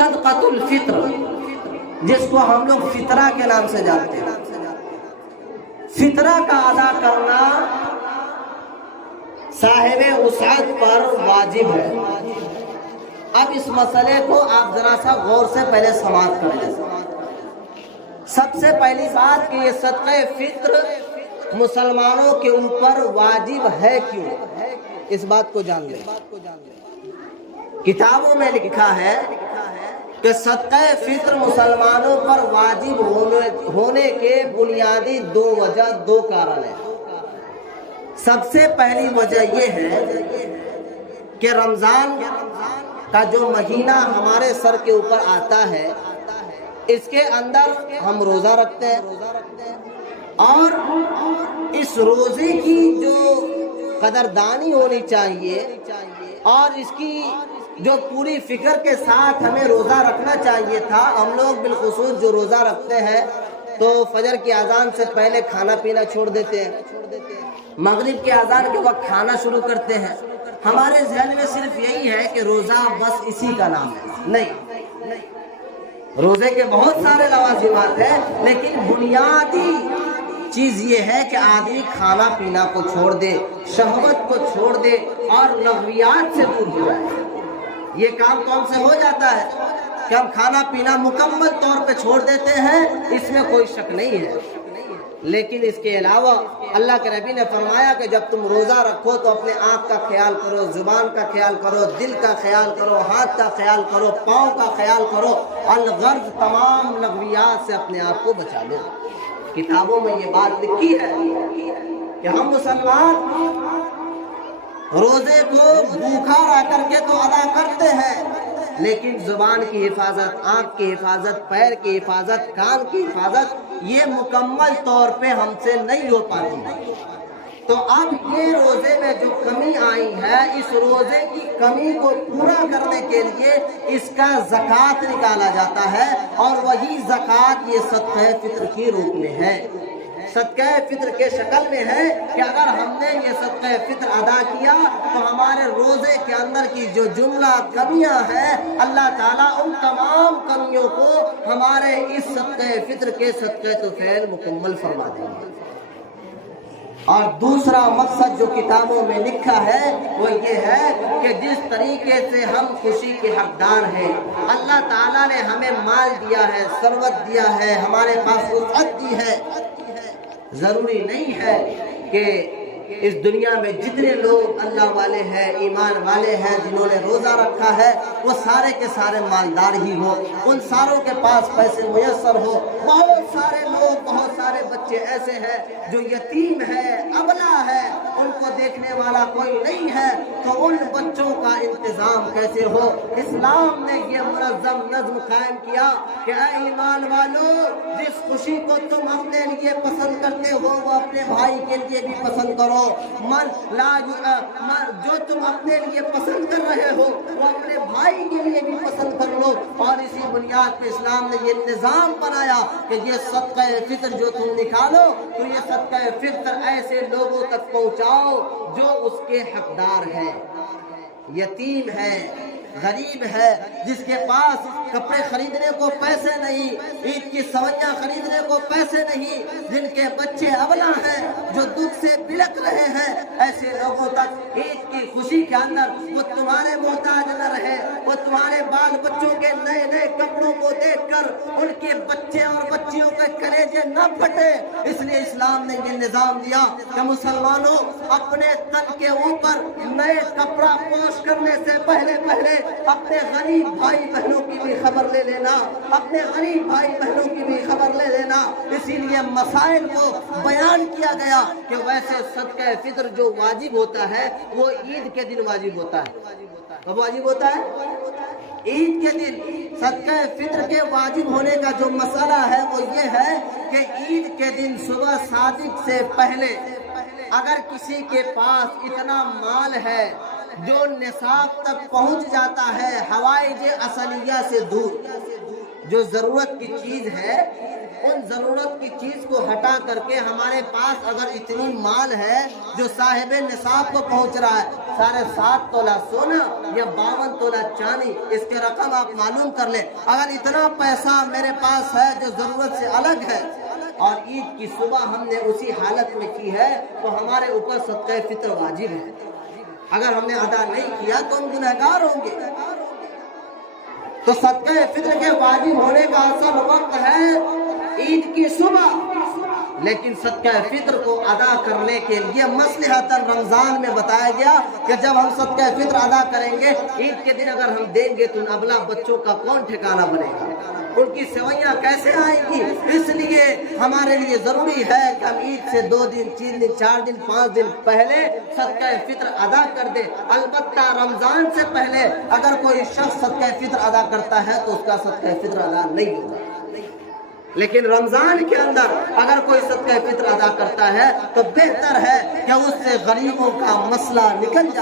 صدقۃ الفطر، جس کو ہم لوگ فطرہ کے نام سے جانتے ہیں، فطرہ کا ادا کرنا صاحب وسعت پر واجب ہے۔ اب اس مسئلے کو آپ ذرا سا غور سے پہلے سماعت کر لیں۔ سب سے پہلی بات کہ یہ صدقہ فطر مسلمانوں کے اوپر واجب ہے کیوں، اس بات کو جان لیں۔ کتابوں میں لکھا ہے کہ صدقہ فطر مسلمانوں پر واجب ہونے کے بنیادی دو وجہ، دو کارن ہیں۔ سب سے پہلی وجہ یہ ہے کہ رمضان کا جو مہینہ ہمارے سر کے اوپر آتا ہے، اس کے اندر ہم روزہ رکھتے ہیں، اور اس روزے کی جو قدردانی ہونی چاہیے اور اس کی جو پوری فکر کے ساتھ ہمیں روزہ رکھنا چاہیے تھا، ہم لوگ بالخصوص جو روزہ رکھتے ہیں تو فجر کی اذان سے پہلے کھانا پینا چھوڑ دیتے ہیں، مغرب کی اذان کے وقت کھانا شروع کرتے ہیں۔ ہمارے ذہن میں صرف یہی ہے کہ روزہ بس اسی کا نام ہے، نہیں، روزے کے بہت سارے لوازمات ہیں، لیکن بنیادی چیز یہ ہے کہ آدمی کھانا پینا کو چھوڑ دے، شہوت کو چھوڑ دے اور لغویات سے دور ہو جائے۔ یہ کام کون سے ہو جاتا ہے کہ ہم کھانا پینا مکمل طور پہ چھوڑ دیتے ہیں، اس میں کوئی شک نہیں ہے، لیکن اس کے علاوہ اللہ کے نبی نے فرمایا کہ جب تم روزہ رکھو تو اپنے آنکھ کا خیال کرو، زبان کا خیال کرو، دل کا خیال کرو، ہاتھ کا خیال کرو، پاؤں کا خیال کرو، الغرض تمام لغویات سے اپنے آپ کو بچا لو۔ کتابوں میں یہ بات لکھی ہے کہ ہم مسلمان روزے کو بھوکا رہ کر کے تو ادا کرتے ہیں، لیکن زبان کی حفاظت، آنکھ کی حفاظت، پیر کی حفاظت، کان کی حفاظت یہ مکمل طور پہ ہم سے نہیں ہو پاتی۔ تو اب یہ روزے میں جو کمی آئی ہے، اس روزے کی کمی کو پورا کرنے کے لیے اس کا زکوٰۃ نکالا جاتا ہے، اور وہی زکوٰۃ یہ صدقہ فطر کی روپ میں ہے، صدقہ فطر کے شکل میں ہے کہ اگر ہم نے یہ صدقہ فطر ادا کیا تو ہمارے روزے کے اندر کی جو جملہ کمیاں ہیں، اللہ تعالیٰ ان تمام کمیوں کو ہمارے اس صدقہ فطر کے صدقہ فعل مکمل فرما دیں گے۔ اور دوسرا مقصد جو کتابوں میں لکھا ہے وہ یہ ہے کہ جس طریقے سے ہم خوشی کے حقدار ہیں، اللہ تعالیٰ نے ہمیں مال دیا ہے، ثروت دیا ہے، ہمارے پاس وسعت دی ہے، ضروری نہیں ہے کہ اس دنیا میں جتنے لوگ اللہ والے ہیں، ایمان والے ہیں، جنہوں نے روزہ رکھا ہے، وہ سارے کے سارے مالدار ہی ہو، ان ساروں کے پاس پیسے میسر ہو۔ بہت سارے لوگ، بہت سارے بچے ایسے ہیں جو یتیم ہے، ابلا ہے، ان کو دیکھنے والا کوئی نہیں ہے، تو ان بچوں کا انتظام کیسے ہو؟ اسلام نے یہ منظم نظم قائم کیا کہ اے ایمان والو، جس خوشی کو تم اپنے لیے پسند کرتے ہو وہ اپنے بھائی کے لیے بھی پسند کرو، جو تم اپنے لیے پسند کر رہے ہو وہ اپنے بھائی کے لیے بھی پسند کر لو۔ اور اسی بنیاد پہ اسلام نے یہ نظام بنایا کہ یہ صدقہ فطر جو تم نکالو تو یہ صدقہ فطر ایسے لوگوں تک پہنچاؤ جو اس کے حقدار ہیں، یتیم ہے، غریب ہے، جس کے پاس کپڑے خریدنے کو پیسے نہیں، عید کی سوئیاں خریدنے کو پیسے نہیں، جن کے بچے ابلا ہیں، جو دکھ سے بلک رہے ہیں، ایسے لوگوں تک عید کی خوشی کے اندر وہ تمہارے محتاج نہ رہے، وہ تمہارے بال بچوں کے نئے نئے کپڑوں کو دیکھ کر ان کے بچے اور بچیوں کے کلیجے نہ پھٹے۔ اس لیے اسلام نے یہ نظام دیا کہ مسلمانوں اپنے تن کے اوپر نئے کپڑا پوش کرنے سے پہلے اپنے غریب بھائی بہنوں کی بھی خبر لے لینا، اپنے غریب بھائی بہنوں کی بھی خبر لے لینا۔ اسی لیے مسائل کو بیان کیا گیا کہ ویسے صدقہ فطر جو واجب ہوتا ہے وہ عید کے دن واجب ہوتا ہے۔ کب واجب ہوتا ہے؟ عید کے دن۔ صدقہ فطر کے واجب ہونے کا جو مسئلہ ہے وہ یہ ہے کہ عید کے دن صبح صادق سے پہلے اگر کسی کے پاس اتنا مال ہے جو نصاب تک پہنچ جاتا ہے، حوائج اصلیہ سے دور، جو ضرورت کی چیز ہے ان ضرورت کی چیز کو ہٹا کر کے ہمارے پاس اگر اتنی مال ہے جو صاحب نصاب کو پہنچ رہا ہے 7.5 تولہ سونا یا 52 تولہ چاندی، اس کے رقم آپ معلوم کر لیں، اگر اتنا پیسہ میرے پاس ہے جو ضرورت سے الگ ہے اور عید کی صبح ہم نے اسی حالت میں کی ہے تو ہمارے اوپر صدقہ فطر واجب ہے۔ اگر ہم نے ادا نہیں کیا تو ہم گنہگار ہوں گے۔ تو صدقہ فطر کے واجب ہونے کا اصل وقت ہے عید کی صبح، لیکن صدقہ فطر کو ادا کرنے کے لیے مصلحتاً رمضان میں بتایا گیا کہ جب ہم صدقہ فطر ادا کریں گے عید کے دن اگر ہم دیں گے تو ان ابلا بچوں کا کون ٹھکانہ بنے گا، ان کی سوئیاں کیسے آئیں گی؟ اس لیے ہمارے لیے ضروری ہے کہ ہم عید سے 2 دن 3 دن 4 دن 5 دن پہلے صدقہ فطر ادا کر دیں۔ البتہ رمضان سے پہلے اگر کوئی شخص صدقہ فطر ادا کرتا ہے تو اس کا صدقہ فطر ادا نہیں ہوگا، لیکن رمضان کے اندر اگر کوئی صدقہ فطر ادا کرتا ہے تو بہتر ہے کہ اس سے غریبوں کا مسئلہ نکل جائے۔